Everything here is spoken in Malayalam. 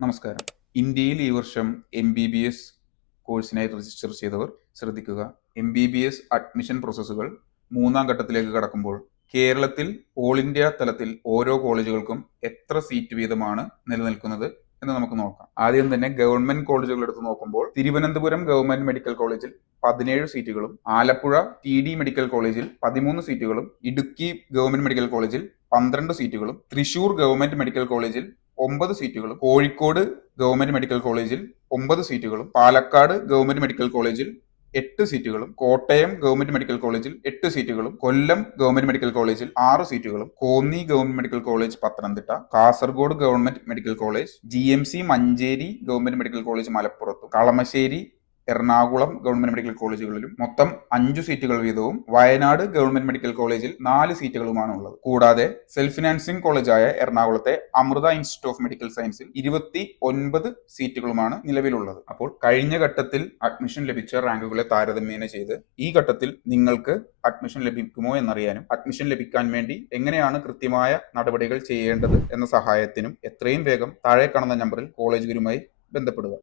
നമസ്കാരം. ഇന്ത്യയിൽ ഈ വർഷം എം ബി ബി എസ് കോഴ്സിനായി രജിസ്റ്റർ ചെയ്തവർ ശ്രദ്ധിക്കുക. M B B S admission പ്രോസസ്സുകൾ മൂന്നാം ഘട്ടത്തിലേക്ക് കടക്കുമ്പോൾ കേരളത്തിൽ ഓൾ ഇന്ത്യ തലത്തിൽ ഓരോ കോളേജുകൾക്കും എത്ര സീറ്റ് വീതമാണ് നിലനിൽക്കുന്നത് എന്ന് നമുക്ക് നോക്കാം. ആദ്യം തന്നെ ഗവൺമെന്റ് കോളേജുകൾ എടുത്ത് നോക്കുമ്പോൾ തിരുവനന്തപുരം ഗവൺമെന്റ് മെഡിക്കൽ കോളേജിൽ പതിനേഴ് സീറ്റുകളും ആലപ്പുഴ ടി ഡി മെഡിക്കൽ കോളേജിൽ പതിമൂന്ന് സീറ്റുകളും ഇടുക്കി ഗവൺമെന്റ് മെഡിക്കൽ കോളേജിൽ പന്ത്രണ്ട് സീറ്റുകളും തൃശൂർ ഗവൺമെന്റ് മെഡിക്കൽ കോളേജിൽ ഒമ്പത് സീറ്റുകളും കോഴിക്കോട് ഗവൺമെന്റ് മെഡിക്കൽ കോളേജിൽ ഒമ്പത് സീറ്റുകളും പാലക്കാട് ഗവൺമെന്റ് മെഡിക്കൽ കോളേജിൽ എട്ട് സീറ്റുകളും കോട്ടയം ഗവൺമെന്റ് മെഡിക്കൽ കോളേജിൽ എട്ട് സീറ്റുകളും കൊല്ലം ഗവൺമെന്റ് മെഡിക്കൽ കോളേജിൽ ആറ് സീറ്റുകളും Konni government medical college Pathanamthitta Kasaragod government medical college G M C Manjeri government medical college മലപ്പുറത്തും കളമശ്ശേരി എറണാകുളം ഗവൺമെന്റ് മെഡിക്കൽ കോളേജുകളിലും മൊത്തം അഞ്ചു സീറ്റുകൾ വീതവും വയനാട് ഗവൺമെന്റ് മെഡിക്കൽ കോളേജിൽ നാല് സീറ്റുകളുമാണ് ഉള്ളത്. കൂടാതെ സെൽഫ് ഫിനാൻസിംഗ് കോളേജായ എറണാകുളത്തെ അമൃത ഇൻസ്റ്റിറ്റ്യൂട്ട് ഓഫ് മെഡിക്കൽ സയൻസിൽ ഇരുപത്തി ഒൻപത് സീറ്റുകളുമാണ് നിലവിലുള്ളത്. അപ്പോൾ കഴിഞ്ഞ ഘട്ടത്തിൽ അഡ്മിഷൻ ലഭിച്ച റാങ്കുകളെ താരതമ്യേന ചെയ്ത് ഈ ഘട്ടത്തിൽ നിങ്ങൾക്ക് അഡ്മിഷൻ ലഭിക്കുമോ എന്നറിയാനും അഡ്മിഷൻ ലഭിക്കാൻ വേണ്ടി എങ്ങനെയാണ് കൃത്യമായ നടപടികൾ ചെയ്യേണ്ടത് എന്ന സഹായത്തിനും എത്രയും വേഗം താഴെ കാണുന്ന നമ്പറിൽ കോളേജുകളുമായി ബന്ധപ്പെടുക.